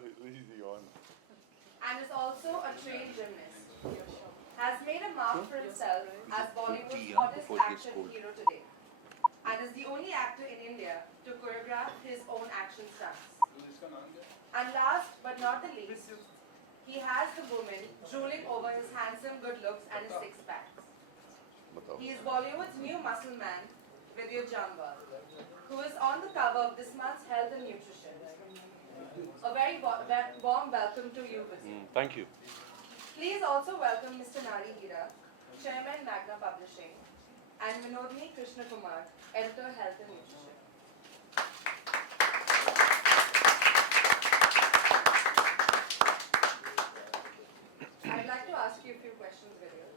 easy on. And is also a trained gymnast. Has made a mark for himself as Bollywood's hottest action hero today. And is the only actor in India to choreograph his own action stunts. And last but not the least, he has the woman drooling over his handsome good looks and his six packs. He is Bollywood's new muscle man, Vidyut Jamwal, who is on the cover of this month's Health and Nutrition. A very warm welcome to you, Vidyut. Thank you. Please also welcome Mr. Nari Hira, Chairman Magna Publishing, and Vinodini Krishna Kumar, Editor Health and Nutrition. I'd like to ask you a few questions, Vidyut.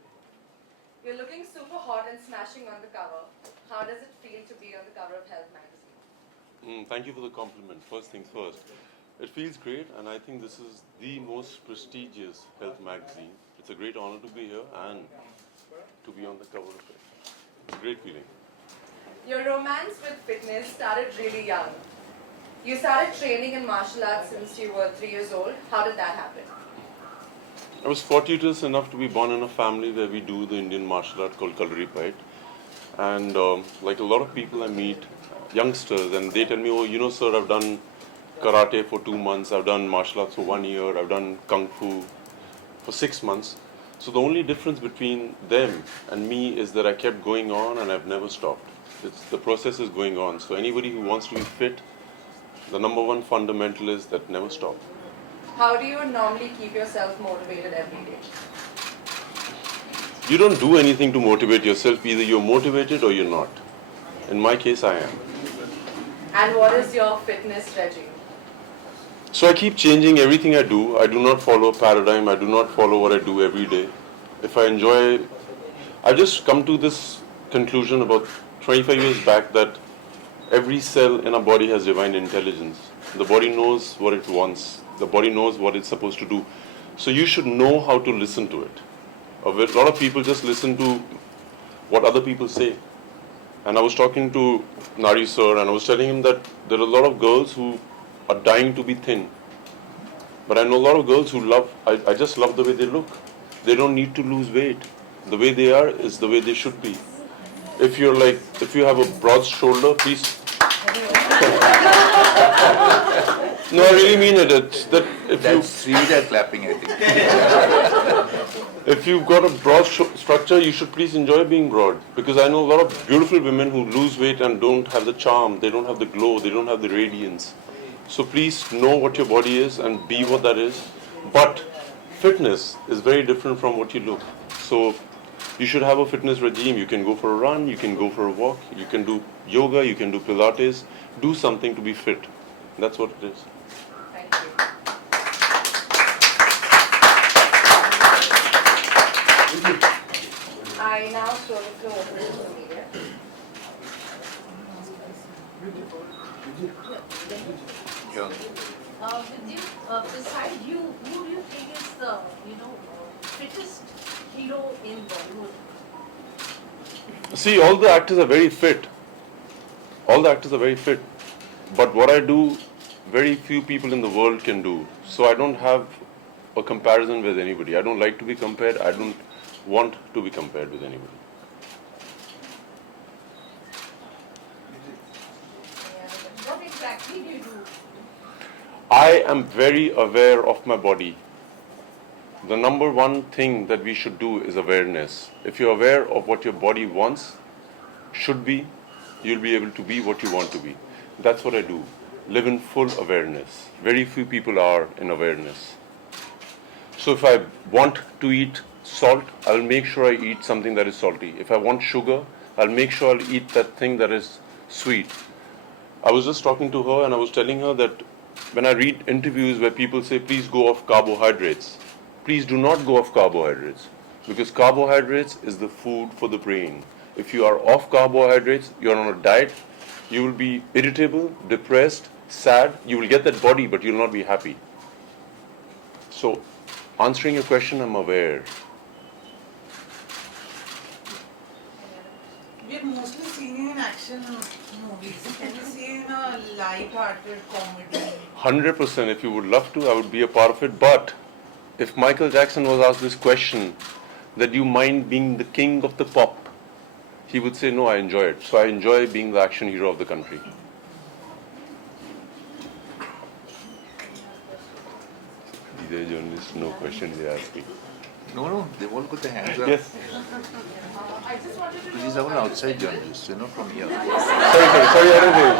You're looking super hot and smashing on the cover. How does it feel to be on the cover of Health magazine? Thank you for the compliment. First things first. It feels great, and I think this is the most prestigious health magazine. It's a great honor to be here and to be on the cover of it. It's a great feeling. Your romance with fitness started really young. You started training in martial arts since you were 3 years old. How did that happen? I was fortuitous enough to be born in a family where we do the Indian martial art called Kalari Fight. And like a lot of people I meet, youngsters, and they tell me, oh, you know, sir, I've done karate for 2 months, I've done martial arts for 1 year, I've done kung fu for 6 months. So the only difference between them and me is that I kept going on and I've never stopped. The process is going on. So anybody who wants to be fit, the number one fundamental is that never stop. How do you normally keep yourself motivated every day? You don't do anything to motivate yourself. Either you're motivated or you're not. In my case, I am. And what is your fitness regime? So I keep changing everything I do. I do not follow a paradigm. I do not follow what I do every day. If I enjoy, I've just come to this conclusion about 25 years back that every cell in our body has divine intelligence. The body knows what it wants. The body knows what it's supposed to do. So you should know how to listen to it. A lot of people just listen to what other people say. And I was talking to Nari sir and I was telling him that there are a lot of girls who are dying to be thin. But I know a lot of girls who I just love the way they look. They don't need to lose weight. The way they are is the way they should be. If you have a broad shoulder, please. No, I really mean it. It's that That's Sridhar clapping, I think. if you've got a broad structure, you should please enjoy being broad. Because I know a lot of beautiful women who lose weight and don't have the charm, they don't have the glow, they don't have the radiance. So please know what your body is and be what that is. But fitness is very different from what you look. So you should have a fitness regime. You can go for a run, you can go for a walk, you can do yoga, you can do Pilates. Do something to be fit. That's what it is. Thank you. I now throw the floor over to the media. Yeah. Beside you, who do you think is the, fittest hero in Bollywood? See, all the actors are very fit. All the actors are very fit. But what I do, very few people in the world can do. So I don't have a comparison with anybody. I don't like to be compared. I don't want to be compared with anybody. What exactly do you do? I am very aware of my body. The number one thing that we should do is awareness. If you're aware of what your body wants, should be, you'll be able to be what you want to be. That's what I do. Live in full awareness. Very few people are in awareness. So if I want to eat salt, I'll make sure I eat something that is salty. If I want sugar, I'll make sure I'll eat that thing that is sweet. I was just talking to her and I was telling her that when I read interviews where people say, please go off carbohydrates, please do not go off carbohydrates, because carbohydrates is the food for the brain. If you are off carbohydrates, you're on a diet, you will be irritable, depressed, sad, you will get that body, but you'll not be happy. So, answering your question, I'm aware. We've mostly seen you in action movies. Can we see you in a light-hearted comedy? 100%. If you would love to, I would be a part of it. But if Michael Jackson was asked this question, that you mind being the king of the pop, he would say, no, I enjoy it. So I enjoy being the action hero of the country. These are journalists, no questions they ask me. No, they've all got their hands up. Yes. I just wanted to But these are all outside journalists, from here. Sorry, I don't think.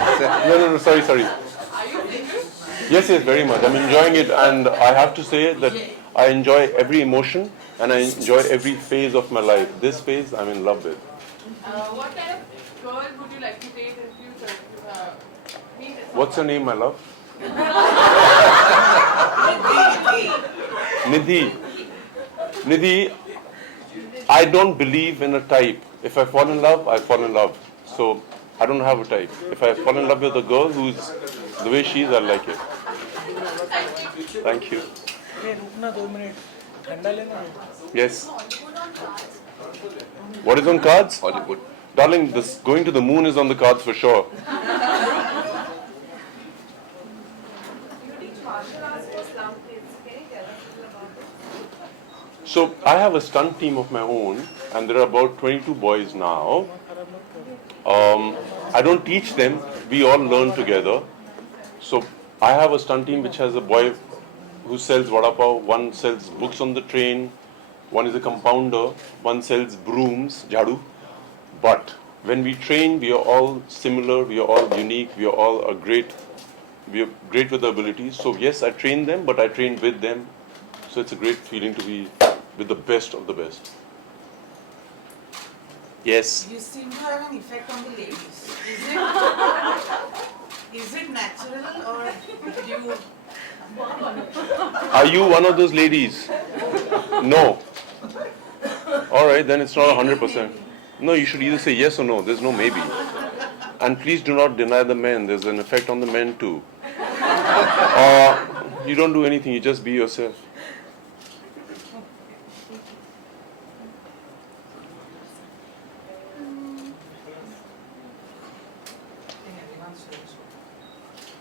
No, sorry. Are you single? Yes, very much. I'm enjoying it, and I have to say that I enjoy every emotion and I enjoy every phase of my life. This phase, I'm in love with. What kind of girl would you like to date in future? What's your name, my love? Nidhi. Nidhi, I don't believe in a type. If I fall in love, I fall in love. So I don't have a type. If I fall in love with a girl who's the way she is, I like it. Thank you. Yes. What is on cards? Hollywood. Darling, this going to the moon is on the cards for sure. You teach martial arts for slum kids. Can you tell us a little about it? So I have a stunt team of my own, and there are about 22 boys now. I don't teach them. We all learn together. So I have a stunt team which has a boy who sells vada pav, one sells books on the train, one is a compounder, one sells brooms, jhadu. But when we train, we are all similar, we are all unique, we are great with the abilities. So yes, I train them, but I train with them. So it's a great feeling to be with the best of the best. Yes. You seem to have an effect on the ladies. Is it natural or you? Are you one of those ladies? No. All right, then it's not 100%. No, you should either say yes or no. There's no maybe. And please do not deny the men. There's an effect on the men too. You don't do anything. You just be yourself.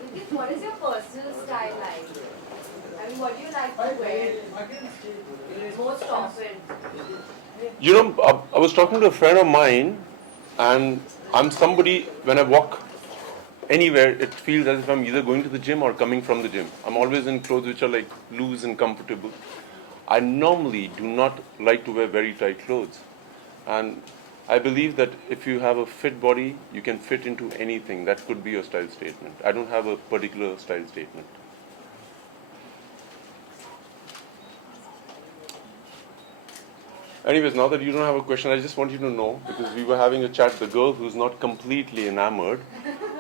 Vidyut, what is your personal style like? I mean, what do you like to wear most often? You know, I was talking to a friend of mine, and I'm somebody, when I walk anywhere, it feels as if I'm either going to the gym or coming from the gym. I'm always in clothes which are like loose and comfortable. I normally do not like to wear very tight clothes. And I believe that if you have a fit body, you can fit into anything. That could be your style statement. I don't have a particular style statement. Anyways, now that you don't have a question, I just want you to know, because we were having a chat, the girl who's not completely enamored,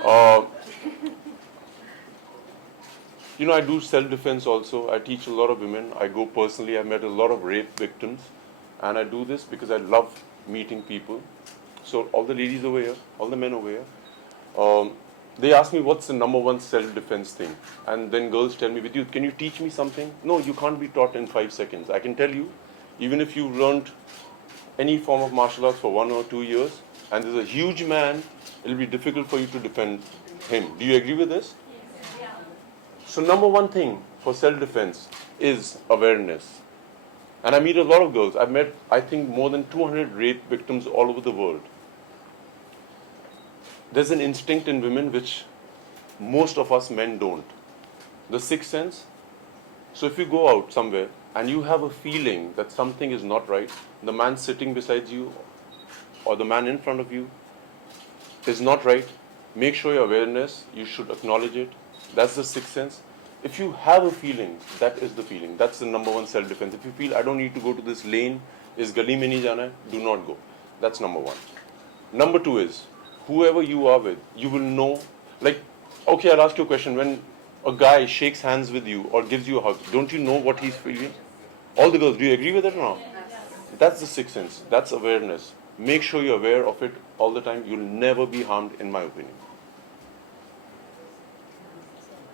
I do self-defense also. I teach a lot of women. I go personally. I met a lot of rape victims. And I do this because I love meeting people. So all the ladies over here, all the men over here, they ask me what's the number one self-defense thing. And then girls tell me, Vidyut, can you teach me something? No, you can't be taught in 5 seconds. I can tell you, even if you've learned any form of martial arts for 1 or 2 years, and there's a huge man, it'll be difficult for you to defend him. Do you agree with this? Yeah. So number one thing for self-defense is awareness. And I meet a lot of girls. I've met, I think, more than 200 rape victims all over the world. There's an instinct in women which most of us men don't. The sixth sense. So if you go out somewhere and you have a feeling that something is not right, the man sitting beside you or the man in front of you is not right, make sure your awareness, you should acknowledge it. That's the sixth sense. If you have a feeling, that is the feeling. That's the number one self-defense. If you feel, I don't need to go to this lane, is gali mein nahi jana hai, do not go. That's number one. Number two is, whoever you are with, you will know, like, okay, I'll ask you a question. When a guy shakes hands with you or gives you a hug, don't you know what he's feeling? All the girls, do you agree with it or not? That's the sixth sense. That's awareness. Make sure you're aware of it all the time. You'll never be harmed, in my opinion.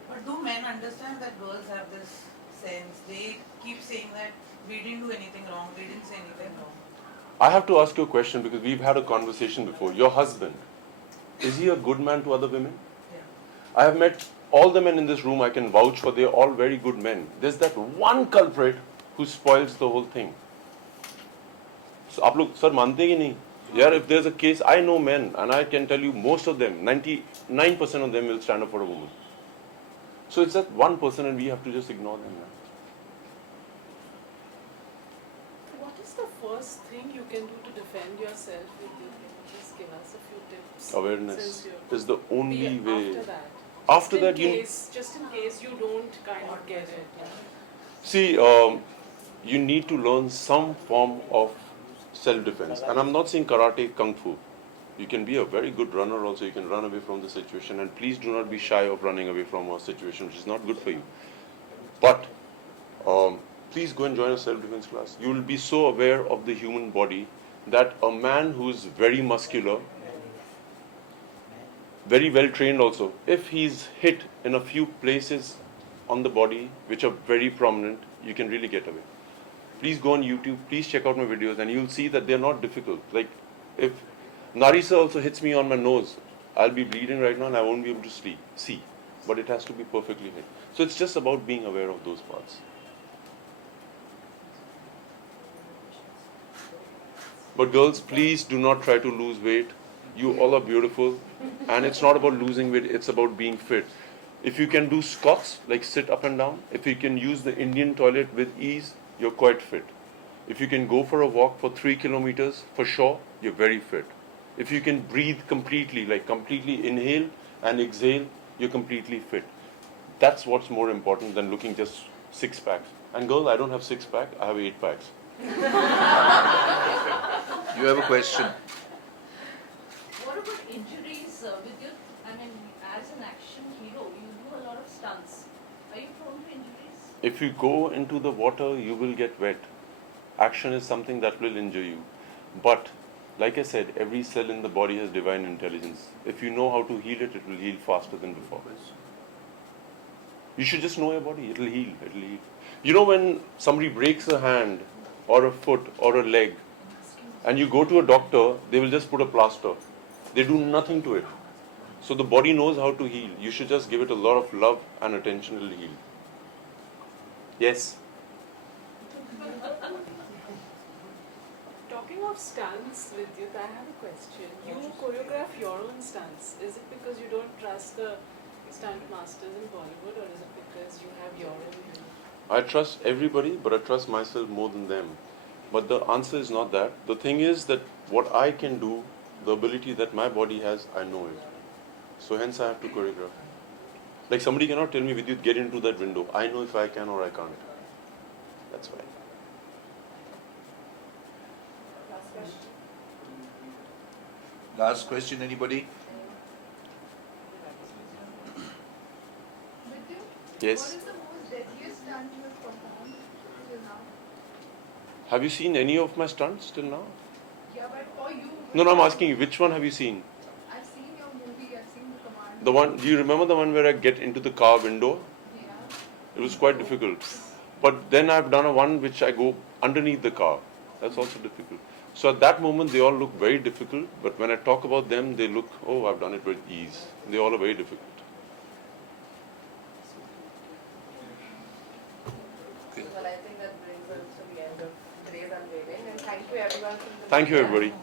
But do men understand that girls have this sense? They keep saying that we didn't do anything wrong, we didn't say anything wrong. I have to ask you a question because we've had a conversation before. Your husband, is he a good man to other women? I have met all the men in this room, I can vouch for, they're all very good men. There's that one culprit who spoils the whole thing. So, आप लोग sir मानते कि नहीं? Yeah, if there's a case, I know men, and I can tell you most of them, 99% of them will stand up for a woman. So it's that one person, and we have to just ignore them. Man. What is the first thing you can do to defend yourself with you? Can you just give us a few tips? Awareness Since you're- is the only way. After that. After that, Just in case you don't kind of get it. Yeah. see, you need to learn some form of self-defense. And I'm not saying karate, kung fu. You can be a very good runner also. You can run away from the situation. And please do not be shy of running away from a situation which is not good for you. But please go and join a self-defense class. You will be so aware of the human body that a man who is very muscular, very well trained also, if he's hit in a few places on the body which are very prominent, you can really get away. Please go on YouTube, please check out my videos, and you'll see that they're not difficult. Like, if Narisa also hits me on my nose, I'll be bleeding right now and I won't be able to see. But it has to be perfectly hit. So it's just about being aware of those parts. But girls, please do not try to lose weight. You all are beautiful. And it's not about losing weight, it's about being fit. If you can do squats, like sit up and down, if you can use the Indian toilet with ease, you're quite fit. If you can go for a walk for 3 kilometers, for sure, you're very fit. If you can breathe completely, like completely inhale and exhale, you're completely fit. That's what's more important than looking just 6 packs. And girl, I don't have 6 pack, I have 8 packs. You have a question. What about injuries, Vidyut? I mean, as an action hero, you do a lot of stunts. Are you prone to injuries? If you go into the water, you will get wet. Action is something that will injure you. But, like I said, every cell in the body has divine intelligence. If you know how to heal it, it will heal faster than before. You should just know your body, it will heal, it will heal. You know when somebody breaks a hand, or a foot, or a leg, and you go to a doctor, they will just put a plaster. They do nothing to it. So the body knows how to heal. You should just give it a lot of love and attention, it will heal. Yes? Talking of stunts, Vidyut, I have a question. You choreograph your own stunts. Is it because you don't trust the stunt masters in Bollywood, or is it because you have your own? I trust everybody, but I trust myself more than them. But the answer is not that. The thing is that what I can do, the ability that my body has, I know it. So hence I have to choreograph. Like somebody cannot tell me, Vidyut, get into that window. I know if I can or I can't. That's why. Last question. Last question, anybody? Yes. What is the most deadliest stunt you have performed till now? Have you seen any of my stunts till now? Yeah, but for you. No, I'm asking you, which one have you seen? I've seen your movie, I've seen The Command. The one, do you remember the one where I get into the car window? Yeah. It was quite difficult. But then I've done a one which I go underneath the car. That's also difficult. So at that moment, they all look very difficult. But when I talk about them, they look, oh, I've done it with ease. They all are very difficult. Well, I think that brings us to the end of today's unveiling. And thank you everyone. Thank you, everybody.